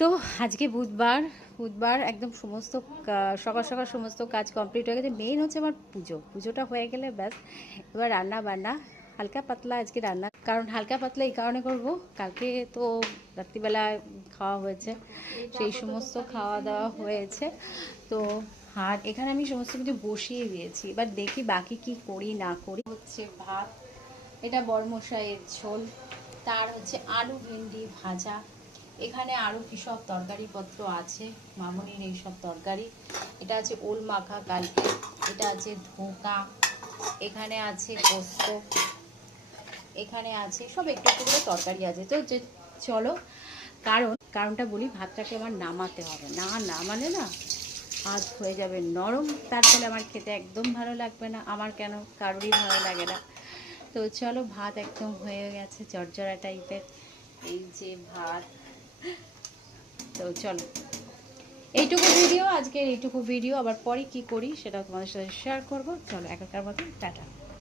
তো আজকে বুধবার, বুধবার একদম সমস্ত সকাল সকাল সমস্ত কাজ কমপ্লিট হয়ে গেছে। মেইন হচ্ছে আমার পুজোটা হয়ে গেলে ব্যাস এবার রান্না বান্না হালকা পাতলা আজকে রান্না, কারণ হালকা পাতলা এই কারণে করব, কালকে তো রাত্রিবেলা খাওয়া হয়েছে, সেই সমস্ত খাওয়া দাওয়া হয়েছে। তো আর এখানে আমি সমস্ত কিছু বসিয়ে দিয়েছি, এবার দেখি বাকি কি করি না করি। হচ্ছে ভাত, এটা বরমশাইয়ের ঝোল, তার হচ্ছে আলু ভেন্ডি ভাজা, এখানে আরও কী সব তরকারিপত্র আছে, মামনির এইসব তরকারি, এটা আছে ওল মাখা কালকে, এটা আছে ধোকা, এখানে আছে পোস্ত, এখানে আছে সব একটু একটু করে তরকারি আছে। তো যে চলো, কারণটা বলি, ভাতটাকে আমার নামাতে হবে, না নামালে না ভাত হয়ে যাবে নরম, তার ফলে আমার খেতে একদম ভালো লাগবে না, আমার কেন কারোরই ভালো লাগে না। তো চলো, ভাত একদম হয়ে গেছে জর্জরা টাইপের, এই যে ভাত। তো চলো, এইটুকু ভিডিও, আজকের এইটুকু ভিডিও, আবার পরে কি করি সেটা তোমাদের সাথে শেয়ার করবো। চলো, এখনকার মতো টাটা।